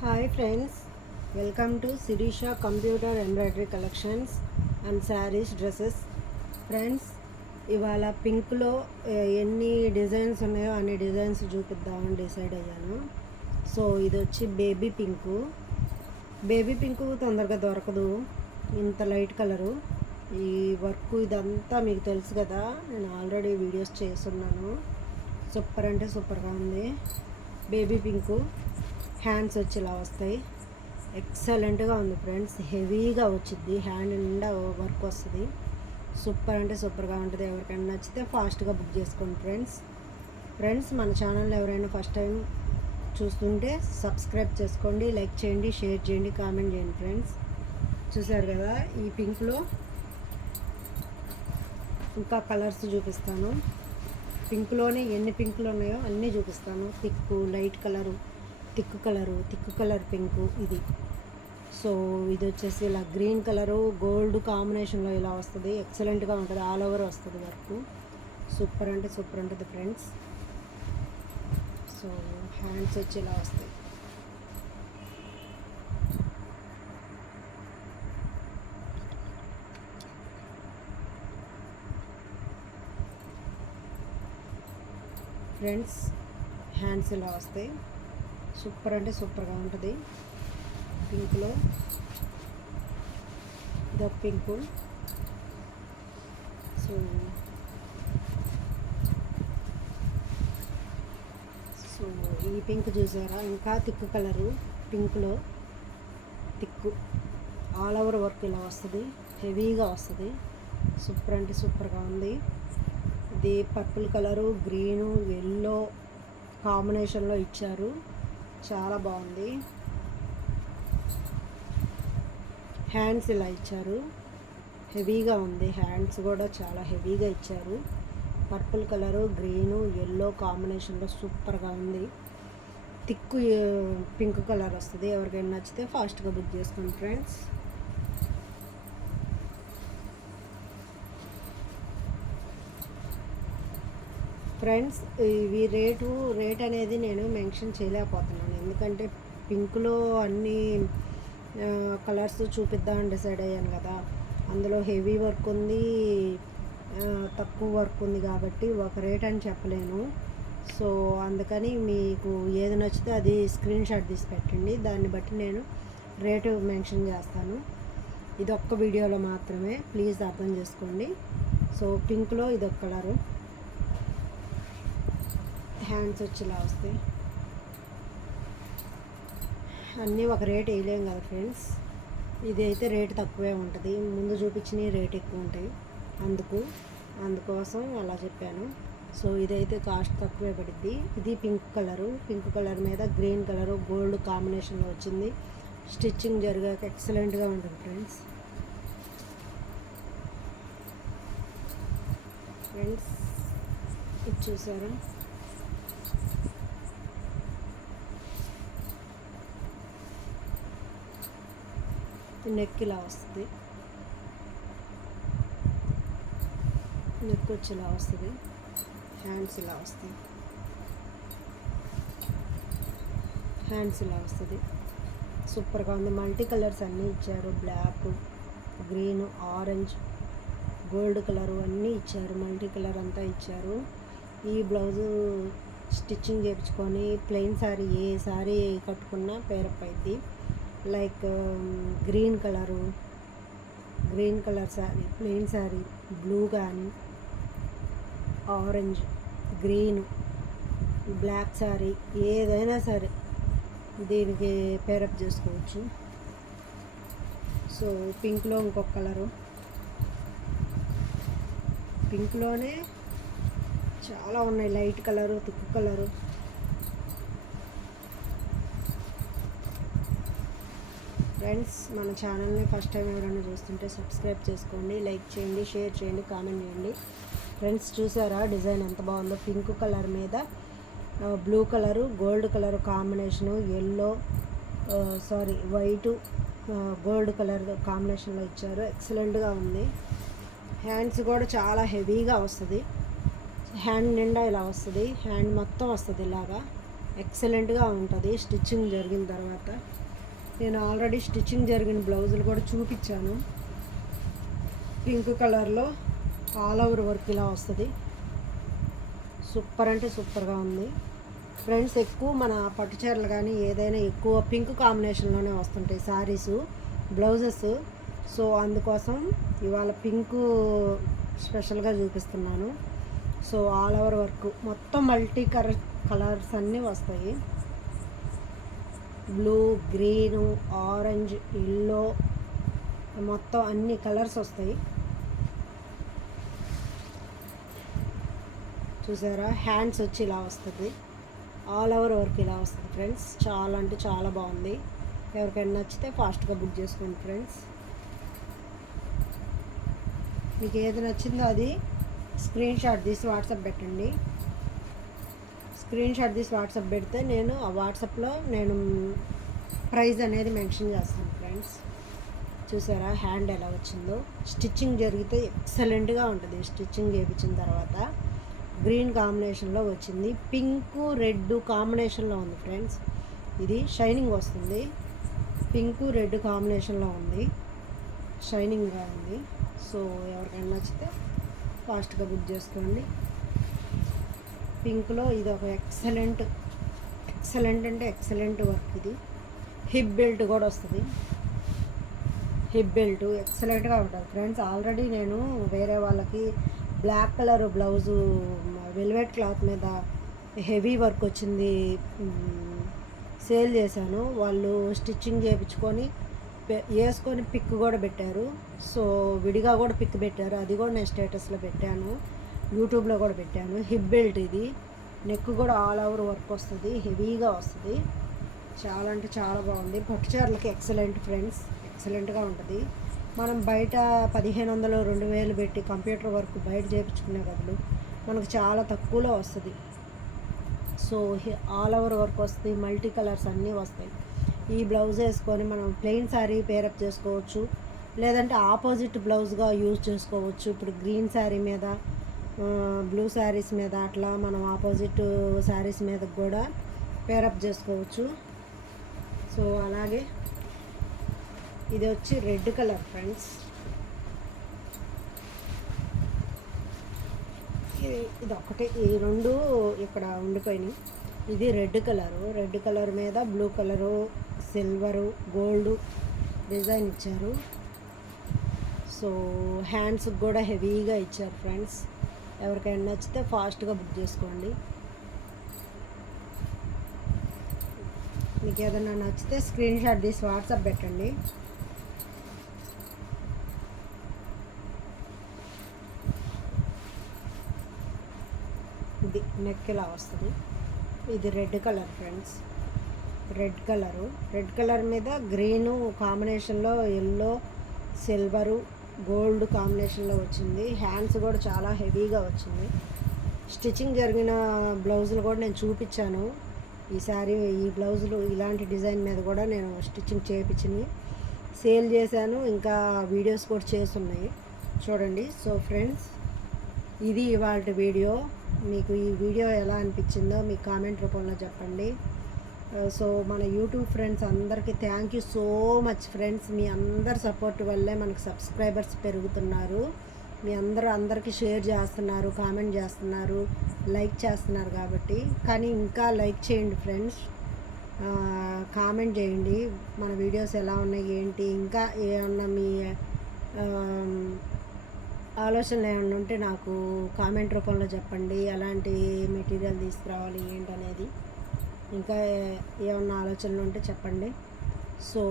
Hi friends, welcome to Shirisha computer embroidery collections and saris dresses. Friends, ఇవాళ పింక్లో ఎన్ని designs ఉన్నాయో అన్ని డిజైన్స్ చూపిద్దామని డిసైడ్ అయ్యాను. సో ఇది వచ్చి బేబీ పింకు. బేబీ పింకు తొందరగా దొరకదు, ఇంత లైట్ కలరు. ఈ వర్క్ ఇదంతా మీకు తెలుసు కదా, నేను ఆల్రెడీ వీడియోస్ చేస్తున్నాను. సూపర్ అంటే సూపర్గా ఉంది. బేబీ పింకు హ్యాండ్స్ వచ్చి ఇలా వస్తాయి. ఎక్సలెంట్గా ఉంది ఫ్రెండ్స్, హెవీగా వచ్చింది, హ్యాండ్ నిండా వర్క్ వస్తుంది. సూపర్ అంటే సూపర్గా ఉంటుంది. ఎవరికైనా నచ్చితే ఫాస్ట్గా బుక్ చేసుకోండి ఫ్రెండ్స్. మన ఛానల్ ఎవరైనా ఫస్ట్ టైం చూస్తుంటే సబ్స్క్రైబ్ చేసుకోండి, లైక్ చేయండి, షేర్ చేయండి, కామెంట్ చేయండి. ఫ్రెండ్స్, చూసారు కదా, ఈ పింక్లో ఇంకా కలర్స్ చూపిస్తాను. పింక్లోనే ఎన్ని పింకులు ఉన్నాయో అన్నీ చూపిస్తాను. Thick, light colour, thick colour pink ఇది. సో ఇది వచ్చేసి ఇలా గ్రీన్ కలరు గోల్డ్ కాంబినేషన్లో ఇలా వస్తుంది. ఎక్సలెంట్గా ఉంటుంది, ఆల్ ఓవర్ వస్తుంది వర్క్. సూపర్ అంటే సూపర్ ఉంటుంది ఫ్రెండ్స్. సో హ్యాండ్స్ వచ్చి ఇలా వస్తాయి. ఫ్రెండ్స్, హ్యాండ్స్ ఇలా వస్తాయి. సూపర్ అంటే సూపర్గా ఉంటుంది. పింక్లో ఇదొక పింకు. సో ఈ పింక్ చూసారా, ఇంకా థిక్ కలరు. పింక్లో థిక్ ఆల్ ఓవర్ వర్క్ ఇలా వస్తుంది, హెవీగా వస్తుంది. సూపర్ అంటే సూపర్గా ఉంది. ఇది పర్పుల్ కలరు, గ్రీను, ఎల్లో కాంబినేషన్లో ఇచ్చారు. చాలా బాగుంది. హ్యాండ్స్ ఇలా ఇచ్చారు, హెవీగా ఉంది. హ్యాండ్స్ కూడా చాలా హెవీగా ఇచ్చారు. పర్పుల్ కలరు, గ్రీను, ఎల్లో కాంబినేషన్లో సూపర్గా ఉంది. థిక్ పింక్ కలర్ వస్తుంది. ఎవరికైనా నచ్చితే ఫాస్ట్గా బుక్ చేసుకోండి ఫ్రెండ్స్. ఫ్రెండ్స్, ఇవి రేట్ అనేది నేను మెన్షన్ చేయలేకపోతున్నాను, ఎందుకంటే పింక్లో అన్ని కలర్స్ చూపిద్దామని డిసైడ్ అయ్యాను కదా. అందులో హెవీ వర్క్ ఉంది, తక్కువ వర్క్ ఉంది, కాబట్టి ఒక రేట్ అని చెప్పలేను. సో అందుకని మీకు ఏది నచ్చితే అది స్క్రీన్ షాట్ తీసి పెట్టండి, దాన్ని బట్టి నేను రేటు మెన్షన్ చేస్తాను. ఇది ఒక్క వీడియోలో మాత్రమే, ప్లీజ్ అర్థం చేసుకోండి. సో పింక్లో ఇదొక కలరు. హ్యాండ్స్ వచ్చి ఇలా వస్తాయి. అన్నీ ఒక రేట్ వేయలేం కదా ఫ్రెండ్స్. ఇది అయితే రేటు తక్కువే ఉంటుంది, ముందు చూపించినవి రేట్ ఎక్కువ ఉంటాయి, అందుకోసం అలా చెప్పాను. సో ఇదైతే కాస్ట్ తక్కువే పడుద్ది. ఇది పింక్ కలర్ మీద గ్రీన్ కలరు గోల్డ్ కాంబినేషన్లో వచ్చింది. స్టిచ్చింగ్ జరిగాక ఎక్సలెంట్గా ఉంటుంది ఫ్రెండ్స్. ఇది చూసారా, నెక్ ఇలా వస్తుంది, నెక్ వచ్చి ఇలా వస్తుంది. హ్యాండ్స్ ఇలా వస్తాయి, సూపర్గా ఉంది. మల్టీ కలర్స్ అన్నీ ఇచ్చారు, black, green, orange, gold colour అన్నీ ఇచ్చారు. మల్టీ కలర్ అంతా ఇచ్చారు. ఈ బ్లౌజు స్టిచ్చింగ్ చేయించుకొని ప్లెయిన్ శారీ, ఏ శారీ కట్టుకున్నా పేరప్ అయింది. Like green colour sari, plain sari, blue కానీ, ఆరెంజ్, గ్రీన్, బ్లాక్ శారీ, ఏదైనా సరే దీనికి పేరప్ చేసుకోవచ్చు. సో పింక్లో ఇంకొక కలరు. పింక్లోనే చాలా ఉన్నాయి, light colour, thick colour. Friends, మన ఛానల్ని ఫస్ట్ టైం ఎవరైనా చూస్తుంటే సబ్స్క్రైబ్ చేసుకోండి, లైక్ చేయండి, షేర్ చేయండి, కామెంట్ చేయండి. ఫ్రెండ్స్, చూసారా డిజైన్ ఎంత బాగుందో. పింక్ కలర్ మీద blue colour, gold colour combination, white, gold colour కాంబినేషన్లో ఇచ్చారు. ఎక్సలెంట్గా ఉంది. హ్యాండ్స్ కూడా చాలా హెవీగా వస్తుంది. హ్యాండ్ నిండా ఇలా వస్తుంది, హ్యాండ్ మొత్తం వస్తుంది ఇలాగా. ఎక్సలెంట్గా ఉంటుంది స్టిచ్చింగ్ జరిగిన తర్వాత. నేను ఆల్రెడీ స్టిచ్చింగ్ జరిగిన బ్లౌజులు కూడా చూపించాను. పింక్ కలర్లో ఆల్ ఓవర్ వర్క్ ఇలా వస్తుంది. సూపర్ అంటే సూపర్గా ఉంది ఫ్రెండ్స్. ఎక్కువ మన పట్టు చీరలు కానీ ఏదైనా ఎక్కువ పింక్ కాంబినేషన్లోనే వస్తుంటాయి శారీసు, బ్లౌజెస్. సో అందుకోసం ఇవాళ పింకు స్పెషల్గా చూపిస్తున్నాను. సో ఆల్ ఓవర్ వర్క్ మొత్తం మల్టీ కలర్స్ అన్నీ వస్తాయి. బ్లూ, గ్రీను, ఆరెంజ్, ఎల్లో మొత్తం అన్ని కలర్స్ వస్తాయి. చూసారా, హ్యాండ్స్ వచ్చి ఇలా వస్తుంది. ఆల్ ఓవర్ వర్క్ ఇలా వస్తుంది ఫ్రెండ్స్. చాలా అంటే చాలా బాగుంది. ఎవరికైనా నచ్చితే ఫాస్ట్గా బుక్ చేసుకోండి ఫ్రెండ్స్. మీకు ఏది నచ్చిందో అది స్క్రీన్ షాట్ తీసి వాట్సాప్ పెట్టండి. స్క్రీన్ షాట్ తీసి వాట్సాప్ పెడితే నేను ఆ వాట్సాప్లో నేను ప్రైస్ అనేది మెన్షన్ చేస్తాను ఫ్రెండ్స్. చూసారా హ్యాండ్ ఎలా వచ్చిందో. స్టిచ్చింగ్ జరిగితే ఎక్సలెంట్గా ఉంటుంది. స్టిచ్చింగ్ చేయించిన తర్వాత గ్రీన్ కాంబినేషన్లో వచ్చింది. పింకు రెడ్ కాంబినేషన్లో ఉంది ఫ్రెండ్స్. ఇది షైనింగ్ వస్తుంది. పింకు రెడ్ కాంబినేషన్లో ఉంది, షైనింగ్గా ఉంది. సో ఎవరికైనా నచ్చితే ఫాస్ట్గా బుక్ చేసుకోండి. పింక్లో ఇది ఒక ఎక్సలెంట్ అంటే ఎక్సలెంట్ వర్క్. ఇది హిప్ బెల్ట్ కూడా వస్తుంది. హిప్ బెల్ట్ ఎక్సలెంట్గా ఉంటుంది ఫ్రెండ్స్. ఆల్రెడీ నేను వేరే వాళ్ళకి black colour blouse velvet cloth మీద హెవీ వర్క్ వచ్చింది సేల్ చేశాను. వాళ్ళు స్టిచ్చింగ్ చేయించుకొని వేసుకొని పిక్ కూడా పెట్టారు. సో విడిగా కూడా పిక్ పెట్టారు. అది కూడా నేను స్టేటస్లో పెట్టాను, యూట్యూబ్లో కూడా పెట్టాను. హిప్ బెల్ట్ ఇది. నెక్ కూడా ఆల్ ఓవర్ వర్క్ వస్తుంది, హెవీగా వస్తుంది. చాలా అంటే చాలా బాగుంది. పట్టు చీరలకి ఎక్సలెంట్ ఫ్రెండ్స్, ఎక్సలెంట్గా ఉంటుంది. మనం బయట 1500 2000 పెట్టి కంప్యూటర్ వర్క్ బయట చేయించుకునే బదులు మనకు చాలా తక్కువలో వస్తుంది. సో ఆల్ ఓవర్ వర్క్ వస్తుంది, మల్టీ కలర్స్ అన్నీ వస్తాయి. ఈ బ్లౌజ్ వేసుకొని మనం ప్లెయిన్ శారీ పేరప్ చేసుకోవచ్చు, లేదంటే ఆపోజిట్ బ్లౌజ్గా యూజ్ చేసుకోవచ్చు. ఇప్పుడు గ్రీన్ శారీ మీద, బ్లూ శారీస్ మీద అట్లా మనం ఆపోజిట్ శారీస్ మీద కూడా పేరప్ చేసుకోవచ్చు. సో అలాగే ఇది వచ్చి రెడ్ కలర్ ఫ్రెండ్స్. ఇది ఒకటే, ఈ రెండు ఇక్కడ ఉండిపోయినాయి. ఇది రెడ్ కలర్ మీద blue colour, silver, gold design ఇచ్చారు. సో హ్యాండ్స్కి కూడా హెవీగా ఇచ్చారు ఫ్రెండ్స్. ఎవరికైనా నచ్చితే ఫాస్ట్గా బుక్ చేసుకోండి. మీకు ఏదైనా నచ్చితే స్క్రీన్ షాట్ తీసి వాట్సాప్ పెట్టండి. ఇది నెక్ ఇలా వస్తుంది. ఇది red colour friends. Red colour మీద గ్రీను కాంబినేషన్లో ఎల్లో, సిల్వరు, గోల్డ్ కాంబినేషన్లో వచ్చింది. హ్యాండ్స్ కూడా చాలా హెవీగా వచ్చింది. స్టిచ్చింగ్ జరిగిన బ్లౌజులు కూడా నేను చూపించాను. ఈ శారీ, ఈ బ్లౌజులు ఇలాంటి డిజైన్ మీద కూడా నేను స్టిచ్చింగ్ చేయించి సేల్ చేశాను. ఇంకా వీడియోస్ కూడా చేస్తున్నాయి చూడండి. సో ఫ్రెండ్స్, ఇది ఇవాళ వీడియో. మీకు ఈ వీడియో ఎలా అనిపించిందో మీ కామెంట్ రూపంలో చెప్పండి. సో మన యూట్యూబ్ ఫ్రెండ్స్ అందరికీ thank you so much friends. మీ అందరి సపోర్ట్ వల్లే మనకి సబ్స్క్రైబర్స్ పెరుగుతున్నారు. మీ అందరికీ షేర్ చేస్తున్నారు, కామెంట్ చేస్తున్నారు, లైక్ చేస్తున్నారు. కాబట్టి కానీ ఇంకా లైక్ చేయండి ఫ్రెండ్స్, కామెంట్ చేయండి మన వీడియోస్ ఎలా ఉన్నాయి ఏంటి, ఇంకా ఏమన్నా మీ ఆలోచనలు ఏమన్నా ఉంటే నాకు కామెంట్ రూపంలో చెప్పండి. ఎలాంటి మెటీరియల్ తీసుకురావాలి ఏంటనేది, ఇంకా ఏమన్నా ఆలోచనలు ఉంటే చెప్పండి. సో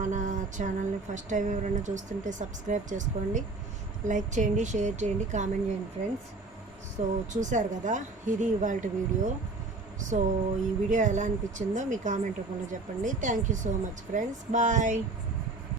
మన ఛానల్ని ఫస్ట్ టైం ఎవరైనా చూస్తుంటే సబ్స్క్రైబ్ చేసుకోండి, లైక్ చేయండి, షేర్ చేయండి, కామెంట్ చేయండి ఫ్రెండ్స్. సో చూశారు కదా, ఇది ఇవాళ వీడియో. సో ఈ వీడియో ఎలా అనిపించిందో మీ కామెంట్ రూపంలో చెప్పండి. Thank you so much friends. Bye.